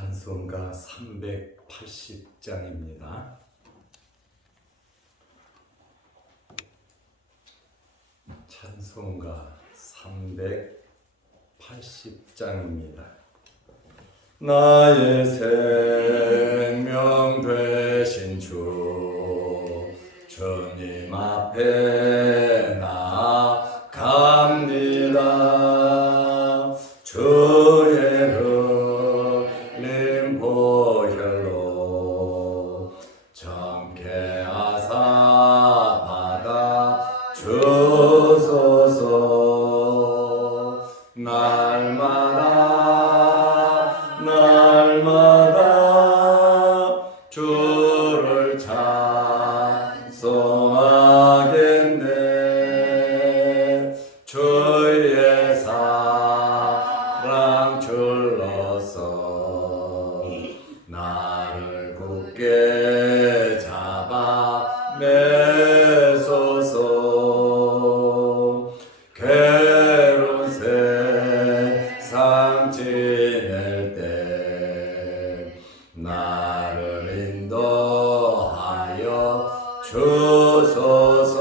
찬송가 380장입니다. 찬송가 380장입니다. 나의 생명 되신 주님 앞에 나아갑니다. 주의 흘린 보혈로 정케 하사 받아 주소서. 날마다 주를 찬송하겠네. 주의 사랑 줄러서 나를 굳게 잡아 매소서. 괴로운 세상 지낼 때 나를 인도하여 주소서.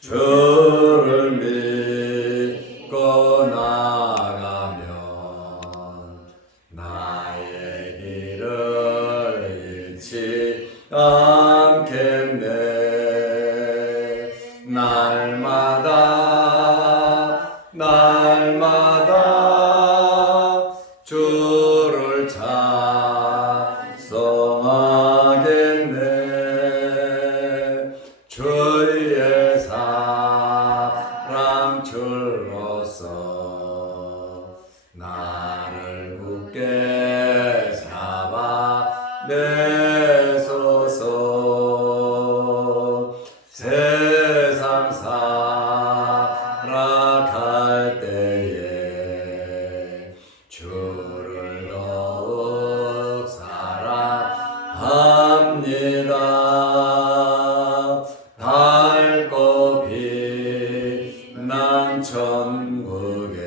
주를 믿고 나가면 나의 길을 잃지 않겠네. 날마다 주를 찬송하겠네. 주의 사랑 줄로서 나를 굳게 잡아 매소서. 세상 살아갈 때에 주를 더욱 사랑합니다. 밝고 빛난 천국에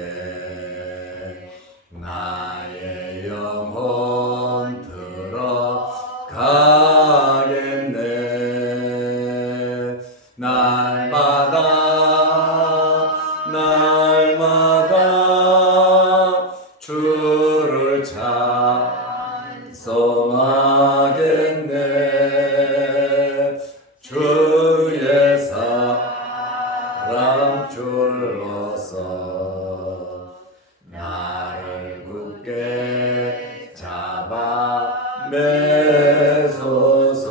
나의 영혼 들어가겠네. 날마다 주를 찬송하겠네. 주의 사랑 줄로서 나를 굳게 잡아 매소서.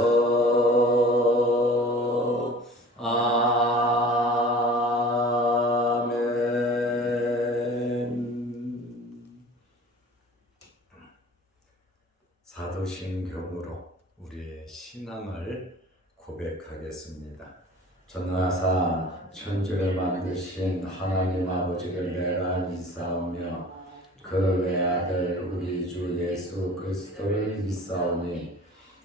사도신경으로 우리의 신앙을 고백하겠습니다. 전능하사 천지를 만드신 하나님 아버지를 내가 믿사오며 그 외아들 우리 주 예수 그리스도를 믿사오니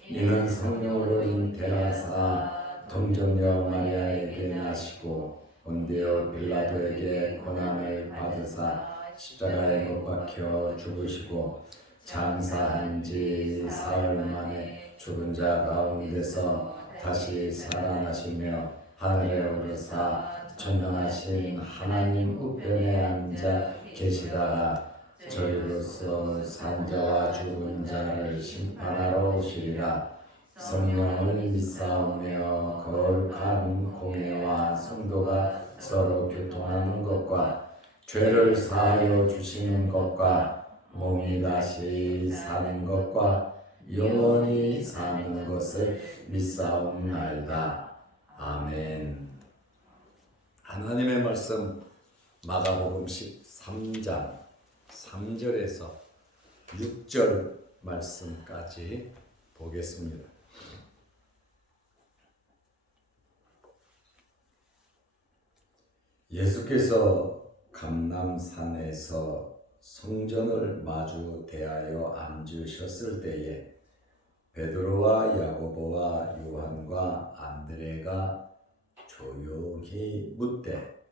이는 성령으로 잉태하사 동정녀 마리아에게 나시고 본디오 빌라도에게 고난을 받으사 십자가에 못 박혀 죽으시고 장사한 지 사흘 만에 죽은 자 가운데서 다시 살아나시며 하늘에 오르사 전능하신 하나님 우편에 앉아 계시다가 저희로서 산자와 죽은 자를 심판하러 오시리라. 성령을 믿사오며 거룩한 공예와 성도가 서로 교통하는 것과 죄를 사하여 주시는 것과 몸이 다시 사는 것과 영원히 사는 것을 믿사옵나이다. 아멘. 하나님의 말씀 마가복음 13장 3절에서 6절 말씀까지 보겠습니다. 예수께서 감람산에서 성전을 마주 대하여 앉으셨을 때에 베드로와 야고보와 요한과 안드레가 조용히 묻되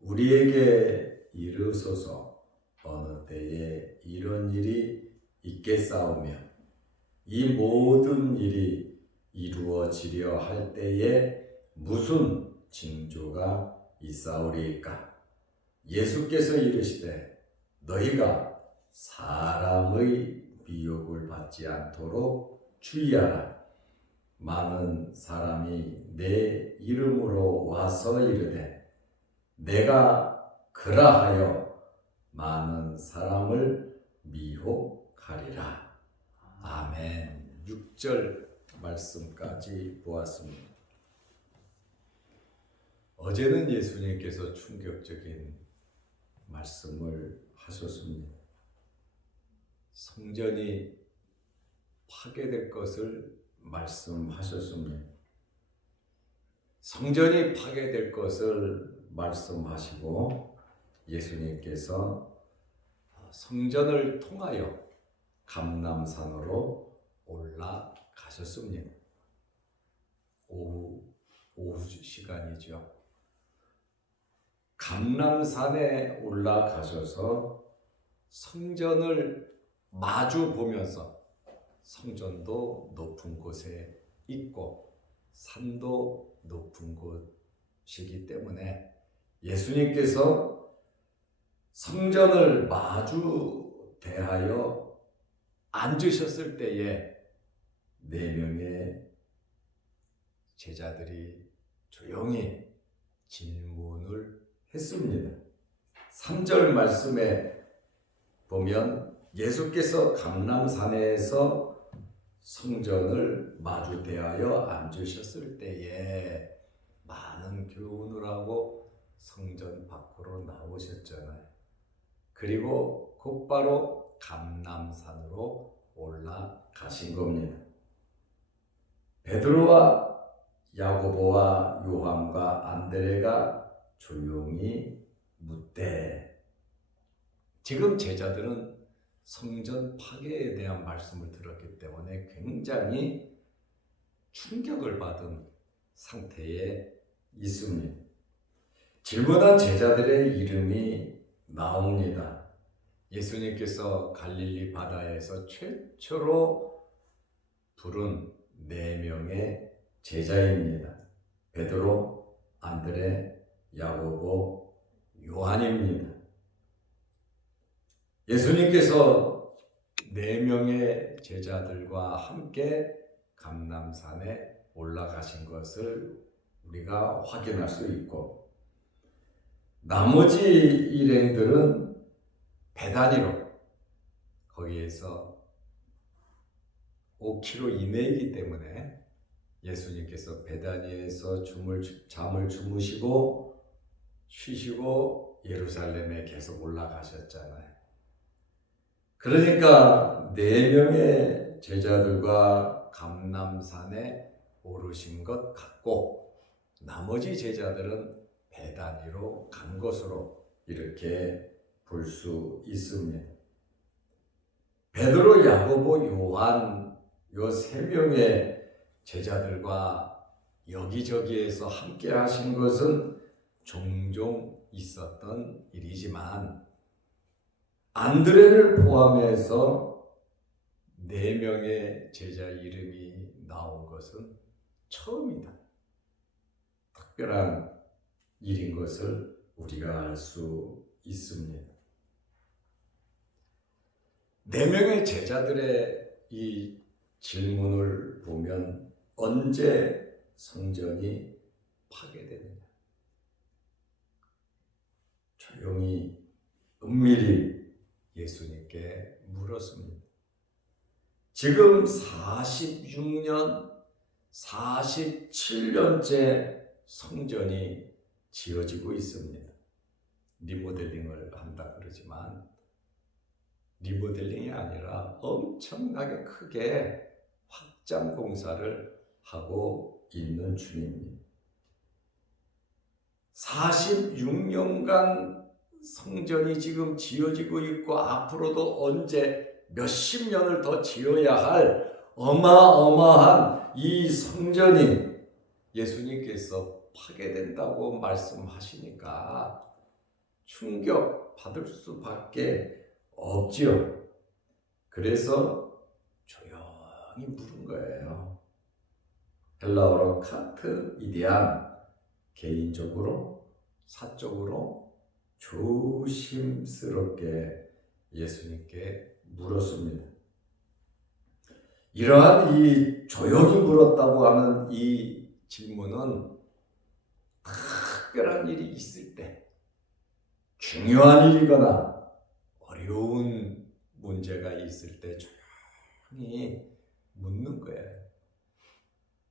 우리에게 이르소서 어느 때에 이런 일이 있겠사오며 이 모든 일이 이루어지려 할 때에 무슨 징조가 있사오리이까? 예수께서 이르시되 너희가 사람의 미혹을 받지 않도록 주의하라. 많은 사람이 내 이름으로 와서 이르되 내가 그라하여 많은 사람을 미혹하리라. 아멘. 6절 말씀까지 보았습니다. 어제는 예수님께서 충격적인 말씀을 하셨습니다. 성전이 파괴될 것을 말씀하셨습니다. 성전이 파괴될 것을 말씀하시고 예수님께서 성전을 통하여 감람산으로 올라가셨습니다. 오후 시간이죠. 감람산에 올라가셔서 성전을 마주 보면서 성전도 높은 곳에 있고 산도 높은 곳이기 때문에 예수님께서 성전을 마주 대하여 앉으셨을 때에 4명의 제자들이 조용히 질문을 했습니다. 3절 말씀에 보면 예수께서 감람산에서 성전을 마주 대하여 앉으셨을 때에 많은 교훈을 하고 성전 밖으로 나오셨잖아요. 그리고 곧바로 감람산으로 올라가신 겁니다. 베드로와 야고보와 요한과 안드레가 조용히 묻되, 지금 제자들은 성전 파괴에 대한 말씀을 들었기 때문에 굉장히 충격을 받은 상태에 있습니다. 질문한 제자들의 이름이 나옵니다. 예수님께서 갈릴리 바다에서 최초로 부른 4명의 제자입니다. 베드로, 안드레, 야고보, 요한입니다. 예수님께서 4명의 제자들과 함께 감람산에 올라가신 것을 우리가 확인할 수 있고, 나머지 일행들은 베다니로, 거기에서 5km 이내이기 때문에 예수님께서 베다니에서 잠을 주무시고 쉬시고 예루살렘에 계속 올라가셨잖아요. 그러니까 4명의 제자들과 감람산에 오르신 것 같고, 나머지 제자들은 베다니로 간 것으로 이렇게 볼 수 있습니다. 베드로, 야고보, 요한 요 3명의 제자들과 여기저기에서 함께 하신 것은 종종 있었던 일이지만 안드레를 포함해서 4명의 제자 이름이 나온 것은 처음이다. 특별한 일인 것을 우리가 알 수 있습니다. 4명의 제자들의 이 질문을 보면 언제 성전이 파괴되느냐? 조용히 은밀히 예수님께 물었습니다. 지금 46년, 47년째 성전이 지어지고 있습니다. 리모델링을 한다 그러지만 리모델링이 아니라 엄청나게 크게 확장 공사를 하고 있는 중입니다. 46년간 성전이 지금 지어지고 있고 앞으로도 언제 몇십 년을 더 지어야 할 어마어마한 이 성전이 예수님께서 파괴된다고 말씀하시니까 충격 받을 수밖에 없지요. 그래서 조용히 물은 거예요. 헬라어로 카트 이디안, 개인적으로 사적으로 조심스럽게 예수님께 물었습니다. 이러한 이 조용히 물었다고 하는 이 질문은 특별한 일이 있을 때, 중요한 일이거나 어려운 문제가 있을 때 조용히 묻는 거예요.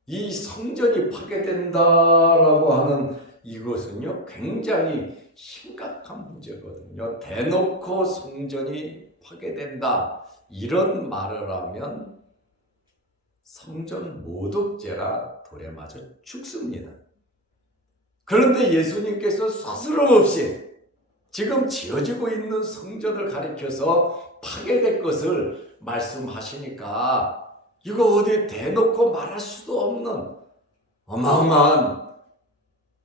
이 성전이 파괴된다라고 하는 이것은요, 굉장히 심각한 문제거든요. 대놓고 성전이 파괴된다, 이런 말을 하면 성전 모독죄라 돌에 맞아 죽습니다. 그런데 예수님께서 스스럼없이 지금 지어지고 있는 성전을 가리켜서 파괴될 것을 말씀하시니까 이거 어디 대놓고 말할 수도 없는 어마어마한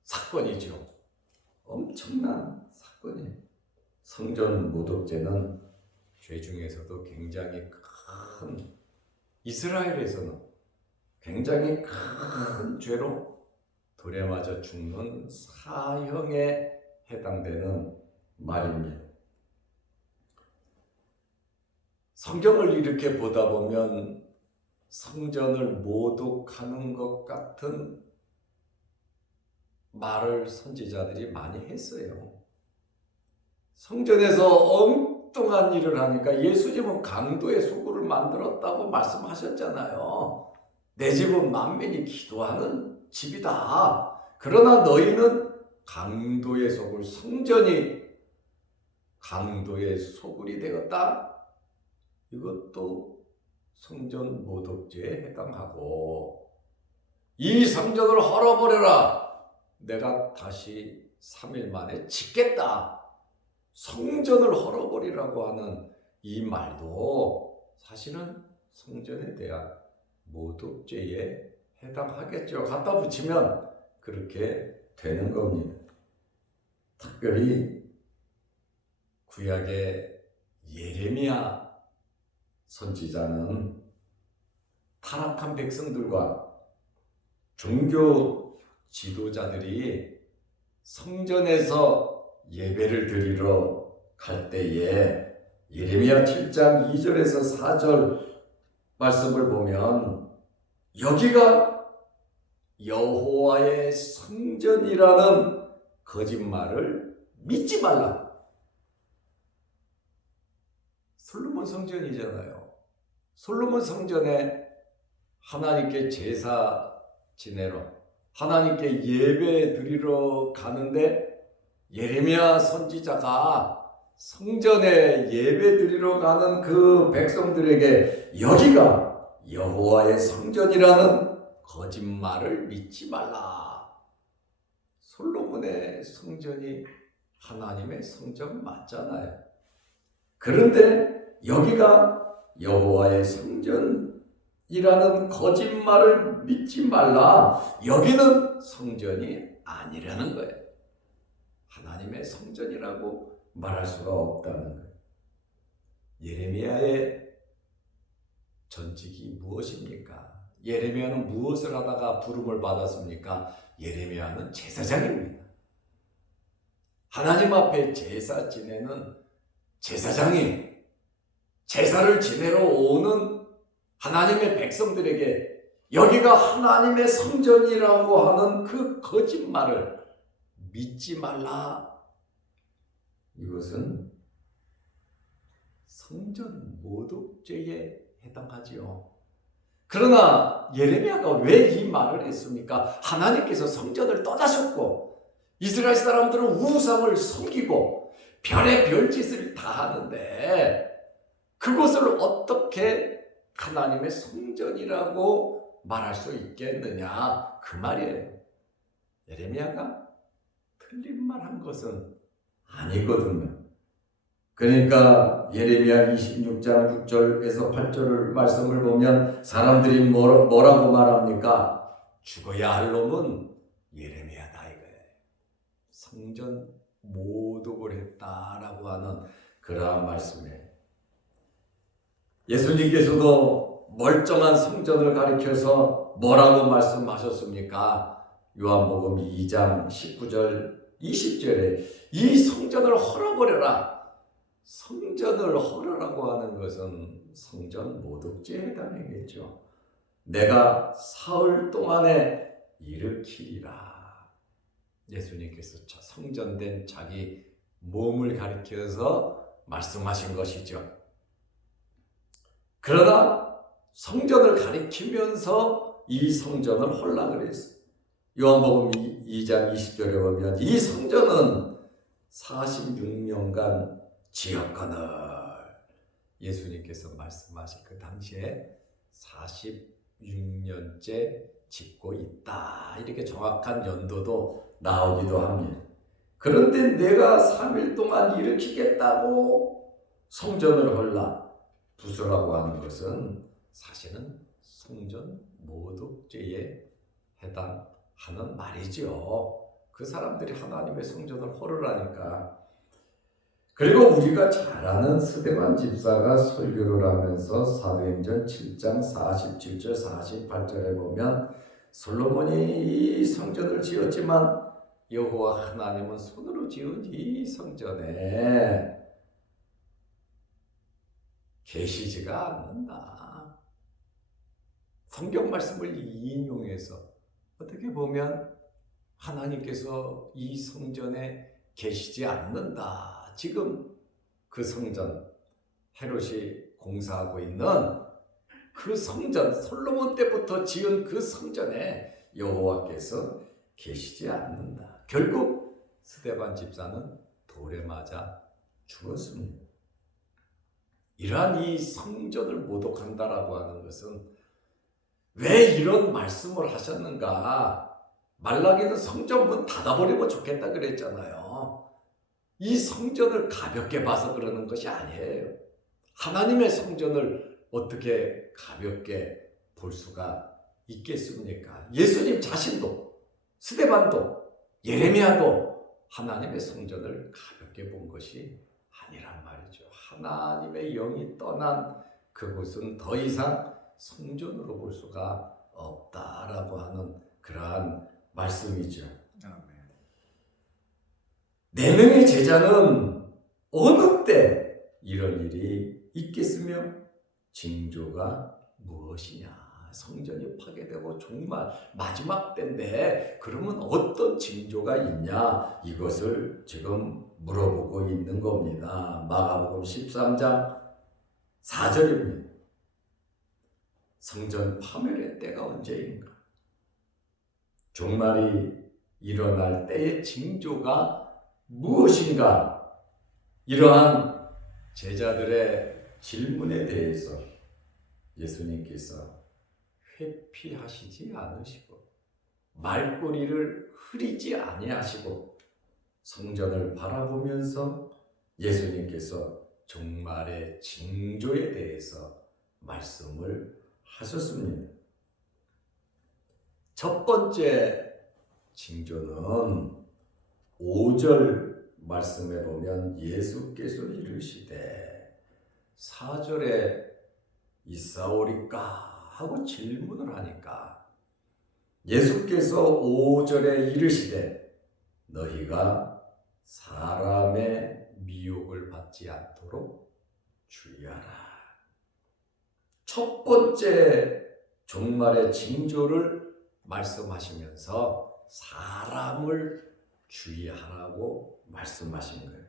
사건이죠. 엄청난 사건이에요. 성전 모독죄는 죄 중에서도 굉장히 큰, 이스라엘에서는 굉장히 큰 죄로 돌에 맞아 죽는 사형에 해당되는 말입니다. 성경을 이렇게 보다 보면 성전을 모독하는 것 같은 말을 선지자들이 많이 했어요. 성전에서 엉뚱한 일을 하니까 예수님은 강도의 소굴을 만들었다고 말씀하셨잖아요. 내 집은 만민이 기도하는 집이다. 그러나 너희는 강도의 소굴, 성전이 강도의 소굴이 되었다. 이것도 성전 모독죄에 해당하고, 이 성전을 헐어버려라. 내가 다시 3일 만에 짓겠다. 성전을 헐어버리라고 하는 이 말도 사실은 성전에 대한 모독죄에 해당하겠죠. 갖다 붙이면 그렇게 되는 겁니다. 특별히 구약의 예레미야 선지자는 타락한 백성들과 종교 지도자들이 성전에서 예배를 드리러 갈 때에 예레미야 7장 2절에서 4절 말씀을 보면 여기가 여호와의 성전이라는 거짓말을 믿지 말라. 솔로몬 성전이잖아요. 솔로몬 성전에 하나님께 제사 지내러, 하나님께 예배 드리러 가는데 예레미야 선지자가 성전에 예배 드리러 가는 그 백성들에게 여기가 여호와의 성전이라는 거짓말을 믿지 말라. 솔로몬의 성전이 하나님의 성전 맞잖아요. 그런데 여기가 여호와의 성전이라는 거짓말을 믿지 말라. 여기는 성전이 아니라는 거예요. 하나님의 성전이라고 말할 수가 없다는 거예요. 예레미야의 전직이 무엇입니까? 예레미야는 무엇을 하다가 부름을 받았습니까? 예레미야는 제사장입니다. 하나님 앞에 제사 지내는 제사장이 제사를 지내러 오는 하나님의 백성들에게 여기가 하나님의 성전이라고 하는 그 거짓말을 믿지 말라. 이것은 성전 모독죄에 해당하지요. 그러나 예레미야가 왜 이 말을 했습니까? 하나님께서 성전을 떠나셨고 이스라엘 사람들은 우상을 섬기고 별의 별짓을 다 하는데 그것을 어떻게 하나님의 성전이라고 말할 수 있겠느냐, 그 말이에요. 예레미야가 틀린 말 한 것은 아니거든요. 그러니까 예레미야 26장 6절에서 8절을 말씀을 보면 사람들이 뭐라고 말합니까? 죽어야 할 놈은 예레미야다 이거예요. 성전 모독을 했다라고 하는 그러한 말씀이에요. 예수님께서도 멀쩡한 성전을 가리켜서 뭐라고 말씀하셨습니까? 요한복음 2장 19절 20절에 이 성전을 헐어버려라. 성전을 헐으라고 하는 것은 성전 모독죄에 해당이겠죠. 내가 사흘 동안에 일으키리라. 예수님께서 성전된 자기 몸을 가리켜서 말씀하신 것이죠. 그러나 성전을 가리키면서 이 성전을 헐라 그랬어요. 요한복음 2장 20절에 보면 이 성전은 46년간 지었거늘. 예수님께서 말씀하신 그 당시에 46년째 짓고 있다. 이렇게 정확한 연도도 나오기도 합니다. 그런데 내가 3일 동안 일으키겠다고 성전을 헐라 부수라고 하는 것은 사실은 성전 모독죄에 해당하는 말이죠. 그 사람들이 하나님의 성전을 헐으라니까. 그리고 우리가 잘 아는 스데반 집사가 설교를 하면서 사도행전 7장 47절 48절에 보면 솔로몬이 이 성전을 지었지만 여호와 하나님은 손으로 지은 이 성전에 계시지가 않는다. 성경 말씀을 인용해서 어떻게 보면 하나님께서 이 성전에 계시지 않는다. 지금 그 성전, 헤롯이 공사하고 있는 그 성전, 솔로몬 때부터 지은 그 성전에 여호와께서 계시지 않는다. 결국 스데반 집사는 돌에 맞아 죽었습니다. 이러한 이 성전을 모독한다라고 하는 것은 왜 이런 말씀을 하셨는가? 말라기는 성전 문 닫아버리면 좋겠다 그랬잖아요. 이 성전을 가볍게 봐서 그러는 것이 아니에요. 하나님의 성전을 어떻게 가볍게 볼 수가 있겠습니까? 예수님 자신도, 스데반도, 예레미야도 하나님의 성전을 가볍게 본 것이 아니란 말이죠. 하나님의 영이 떠난 그곳은 더 이상 성전으로 볼 수가 없다라고 하는 그러한 말씀이죠. 네 명의 제자는 어느 때 이런 일이 있겠으며 징조가 무엇이냐? 성전이 파괴되고 정말 마지막 때인데 그러면 어떤 징조가 있냐? 이것을 지금 물어보고 있는 겁니다. 마가복음 13장 4절입니다. 성전 파멸의 때가 언제인가? 종말이 일어날 때의 징조가 무엇인가? 이러한 제자들의 질문에 대해서 예수님께서 회피하시지 않으시고 말꼬리를 흐리지 아니하시고 성전을 바라보면서 예수님께서 종말의 징조에 대해서 말씀을 하셨습니다. 첫 번째 징조는 5절 말씀에 보면 예수께서 이르시되 4절에 있사오리까 하고 질문을 하니까 예수께서 5절에 이르시되 너희가 사람의 미혹을 받지 않도록 주의하라. 첫 번째 종말의 징조를 말씀하시면서 사람을 주의하라고 말씀하신 거예요.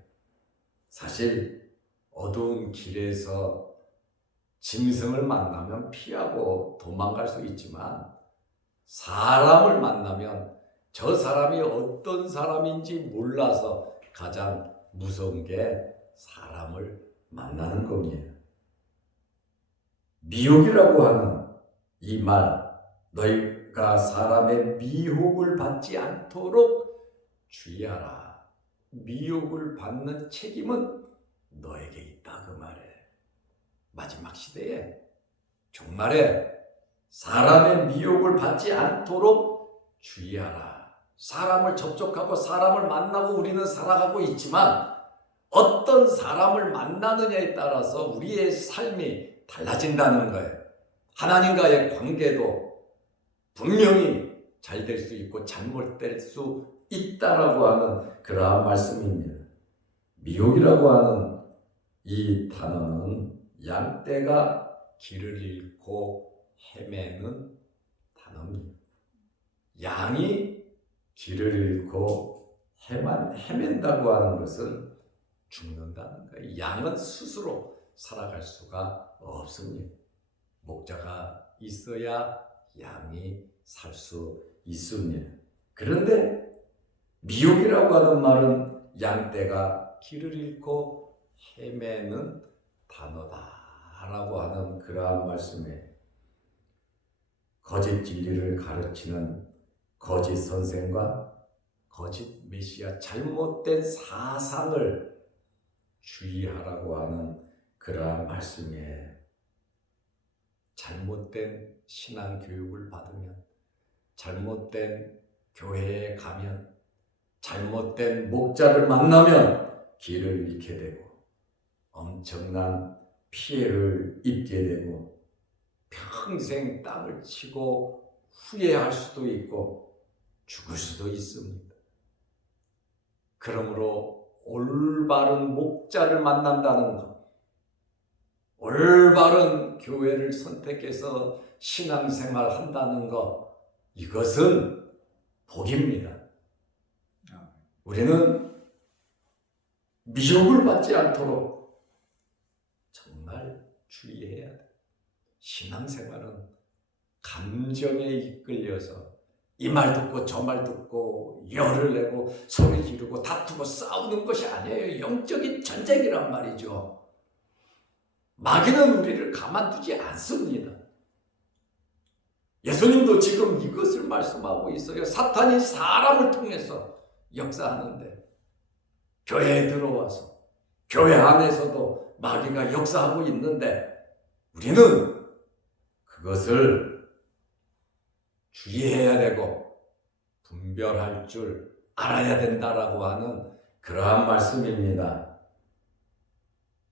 사실 어두운 길에서 짐승을 만나면 피하고 도망갈 수 있지만 사람을 만나면 저 사람이 어떤 사람인지 몰라서 가장 무서운 게 사람을 만나는 겁니다. 미혹이라고 하는 이 말, 너희가 사람의 미혹을 받지 않도록 주의하라. 미혹을 받는 책임은 너에게 있다 그 말에. 마지막 시대에 종말에 사람의 미혹을 받지 않도록 주의하라. 사람을 접촉하고 사람을 만나고 우리는 살아가고 있지만 어떤 사람을 만나느냐에 따라서 우리의 삶이 달라진다는 거예요. 하나님과의 관계도 분명히 잘 될 수 있고 잘못될 수 있다라고 하는 그러한 말씀입니다. 미혹이라고 하는 이 단어는 양떼가 길을 잃고 헤매는 단어입니다. 양이 길을 잃고 헤맨다고 하는 것은 죽는다는 거예요. 양은 스스로 살아갈 수가 없습니다. 목자가 있어야 양이 살 수 있습니다. 그런데 미혹이라고 하는 말은 양떼가 길을 잃고 헤매는 단어다라고 하는 그러한 말씀에 거짓 진리를 가르치는 거짓 선생과 거짓 메시아, 잘못된 사상을 주의하라고 하는 그러한 말씀에 잘못된 신앙 교육을 받으면, 잘못된 교회에 가면, 잘못된 목자를 만나면 길을 잃게 되고 엄청난 피해를 입게 되고 평생 땅을 치고 후회할 수도 있고 죽을 수도 있습니다. 그러므로 올바른 목자를 만난다는 것, 올바른 교회를 선택해서 신앙생활 한다는 것, 이것은 복입니다. 우리는 미혹을 받지 않도록 정말 주의해야 돼. 신앙생활은 감정에 이끌려서 이 말 듣고 저 말 듣고 열을 내고 소리 지르고 다투고 싸우는 것이 아니에요. 영적인 전쟁이란 말이죠. 마귀는 우리를 가만두지 않습니다. 예수님도 지금 이것을 말씀하고 있어요. 사탄이 사람을 통해서 역사하는데 교회에 들어와서 교회 안에서도 마귀가 역사하고 있는데 우리는 그것을 주의해야 되고 분별할 줄 알아야 된다라고 하는 그러한 말씀입니다.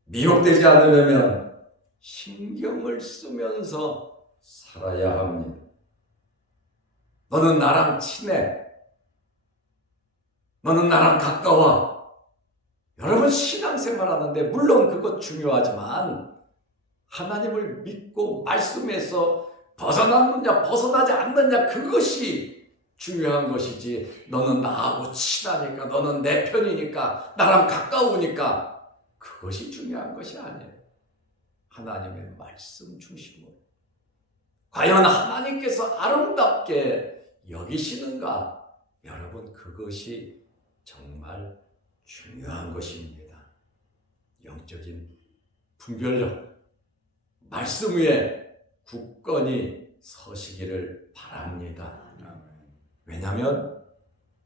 미혹되지 않으려면 신경을 쓰면서 살아야 합니다. 너는 나랑 친해. 너는 나랑 가까워. 여러분 신앙생활 하는데 물론 그것 중요하지만 하나님을 믿고 말씀에서 벗어났느냐 벗어나지 않느냐 그것이 중요한 것이지, 너는 나하고 친하니까, 너는 내 편이니까, 나랑 가까우니까 그것이 중요한 것이 아니에요. 하나님의 말씀 중심으로 과연 하나님께서 아름답게 여기시는가, 여러분 그것이 정말 중요한 것입니다. 영적인 분별력, 말씀 위에 굳건히 서시기를 바랍니다. 왜냐하면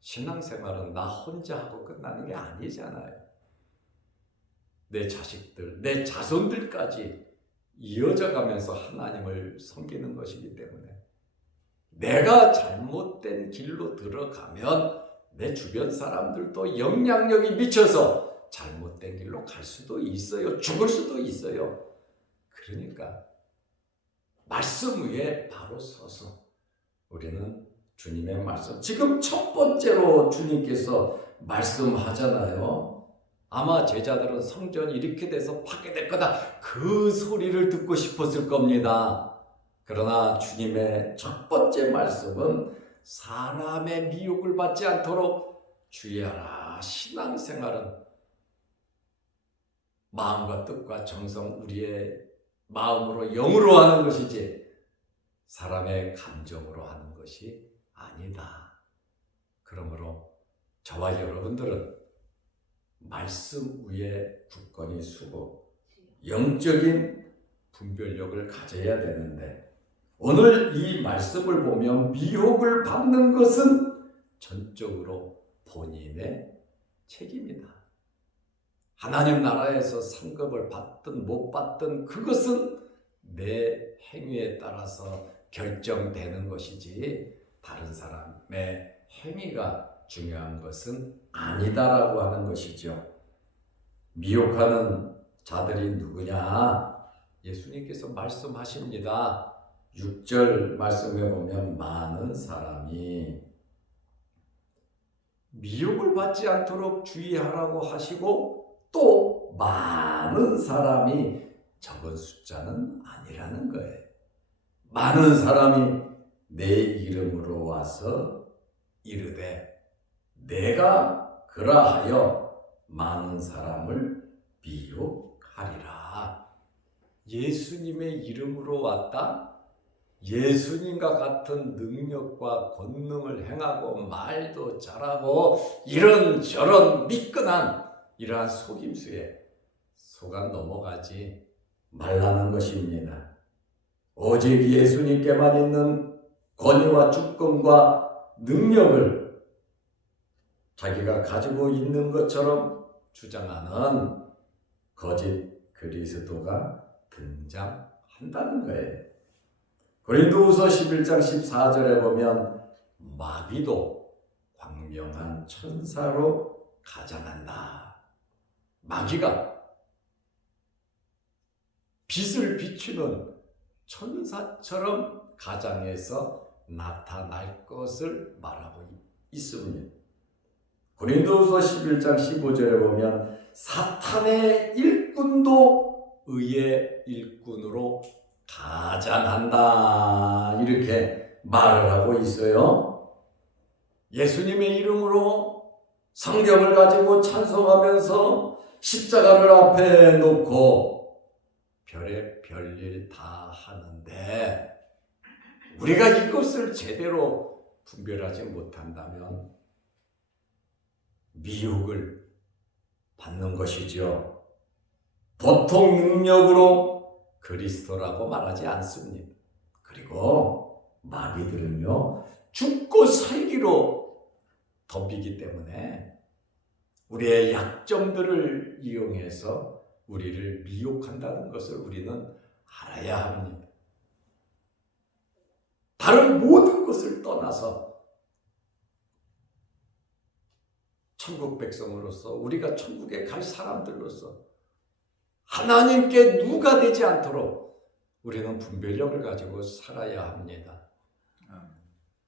신앙생활은 나 혼자 하고 끝나는 게 아니잖아요. 내 자식들, 내 자손들까지 이어져 가면서 하나님을 섬기는 것이기 때문에 내가 잘못된 길로 들어가면 내 주변 사람들도 영향력이 미쳐서 잘못된 길로 갈 수도 있어요. 죽을 수도 있어요. 그러니까 말씀 위에 바로 서서 우리는 주님의 말씀, 지금 첫 번째로 주님께서 말씀하잖아요. 아마 제자들은 성전이 이렇게 돼서 파괴될 거다, 그 소리를 듣고 싶었을 겁니다. 그러나 주님의 첫 번째 말씀은 사람의 미혹을 받지 않도록 주의하라. 신앙생활은 마음과 뜻과 정성, 우리의 마음으로 영으로 하는 것이지 사람의 감정으로 하는 것이 아니다. 그러므로 저와 여러분들은 말씀 위에 굳건히 서고 영적인 분별력을 가져야 되는데, 오늘 이 말씀을 보면 미혹을 받는 것은 전적으로 본인의 책임이다. 하나님 나라에서 상급을 받든 못 받든 그것은 내 행위에 따라서 결정되는 것이지 다른 사람의 행위가 중요한 것은 아니다라고 하는 것이죠. 미혹하는 자들이 누구냐? 예수님께서 말씀하십니다. 6절 말씀에 보면 많은 사람이 미혹을 받지 않도록 주의하라고 하시고 또 많은 사람이 적은 숫자는 아니라는 거예요. 많은 사람이 내 이름으로 와서 이르되 내가 그라하여 많은 사람을 미혹하리라. 예수님의 이름으로 왔다? 예수님과 같은 능력과 권능을 행하고 말도 잘하고 이런저런 미끈한 이러한 속임수에 속아 넘어가지 말라는 것입니다. 오직 예수님께만 있는 권위와 주권과 능력을 자기가 가지고 있는 것처럼 주장하는 거짓 그리스도가 등장한다는 거예요. 고린도후서 11장 14절에 보면 마귀도 광명한 천사로 가장한다. 마귀가 빛을 비추는 천사처럼 가장해서 나타날 것을 말하고 있습니다. 고린도후서 11장 15절에 보면 사탄의 일꾼도 의의 일꾼으로 가장한다. 이렇게 말을 하고 있어요. 예수님의 이름으로 성경을 가지고 찬송하면서 십자가를 앞에 놓고 별의 별일 다 하는데 우리가 이것을 제대로 분별하지 못한다면 미혹을 받는 것이죠. 보통 능력으로 그리스도라고 말하지 않습니다. 그리고 마귀들은요, 죽고 살기로 덤비기 때문에 우리의 약점들을 이용해서 우리를 미혹한다는 것을 우리는 알아야 합니다. 다른 모든 것을 떠나서 천국 백성으로서 우리가 천국에 갈 사람들로서 하나님께 누가 되지 않도록 우리는 분별력을 가지고 살아야 합니다.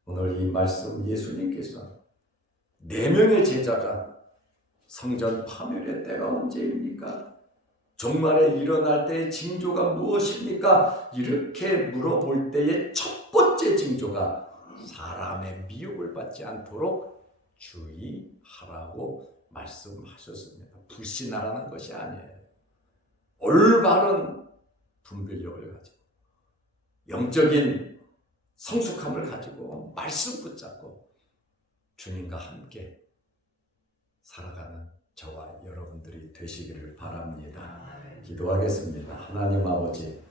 오늘 이 말씀 예수님께서 4명의 제자가 성전 파멸의 때가 언제입니까? 종말에 일어날 때의 징조가 무엇입니까? 이렇게 물어볼 때의 첫 번째 징조가 사람의 미혹을 받지 않도록 주의하라고 말씀하셨습니다. 불신하라는 것이 아니에요. 올바른 분별력을 가지고 영적인 성숙함을 가지고 말씀 붙잡고 주님과 함께 살아가는 저와 여러분들이 되시기를 바랍니다. 기도하겠습니다. 하나님 아버지,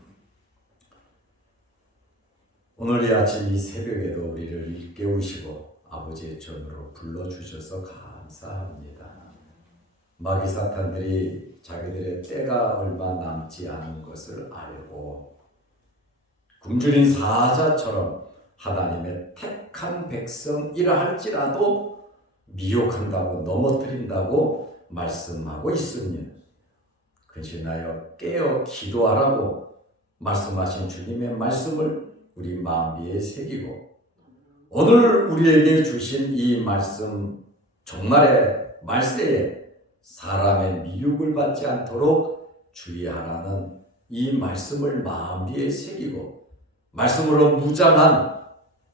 오늘 이 아침 이 새벽에도 우리를 일깨우시고 아버지의 전으로 불러주셔서 감사합니다. 마귀 사탄들이 자기들의 때가 얼마 남지 않은 것을 알고 굶주린 사자처럼 하나님의 택한 백성이라 할지라도 미혹한다고 넘어뜨린다고 말씀하고 있습니다. 근신하여 깨어 기도하라고 말씀하신 주님의 말씀을 우리 마음비에 새기고 오늘 우리에게 주신 이 말씀 종말의 말세에 사람의 미혹을 받지 않도록 주의하라는 이 말씀을 마음비에 새기고 말씀으로 무장한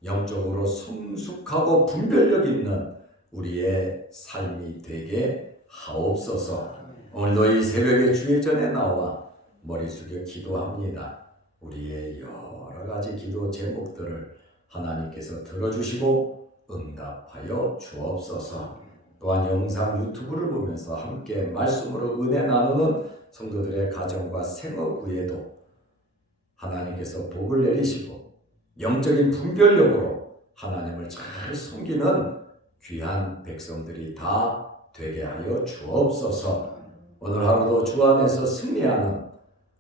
영적으로 성숙하고 분별력 있는 우리의 삶이 되게 하옵소서. 오늘도 이 새벽에 주의 전에 나와 머리 숙여 기도합니다. 우리의 여러 가지 기도 제목들을 하나님께서 들어주시고 응답하여 주옵소서. 또한 영상 유튜브를 보면서 함께 말씀으로 은혜 나누는 성도들의 가정과 생업 위에도 하나님께서 복을 내리시고 영적인 분별력으로 하나님을 잘 섬기는 귀한 백성들이 다 되게 하여 주옵소서. 오늘 하루도 주 안에서 승리하는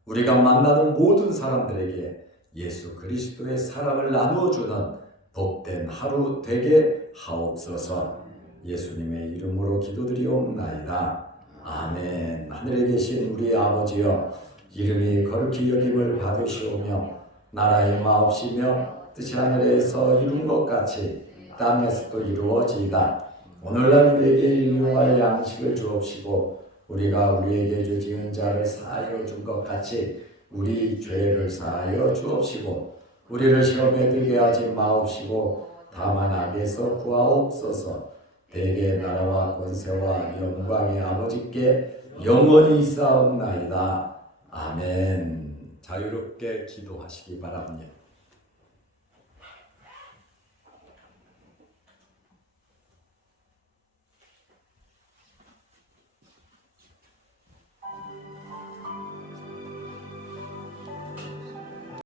우리가 만나는 모든 사람들에게 예수 그리스도의 사랑을 나누어주는 복된 하루 되게 하옵소서. 예수님의 이름으로 기도드리옵나이다. 아멘. 하늘에 계신 우리 아버지여, 이름이 거룩히 여김을 받으시오며 나라의 마옵시며 뜻이 하늘에서 이룬 것 같이 땅에서도 이루어지이다. 오늘날 우리에게 일용할 양식을 주옵시고 우리가 우리에게 죄지은 자를 사하여 준 것 같이 우리 죄를 사하여 주옵시고 우리를 시험에 들게 하지 마옵시고 다만 악에서 구하옵소서. 대개 나라와 권세와 영광의 아버지께 영원히 있사옵나이다. 아멘. 자유롭게 기도하시기 바랍니다.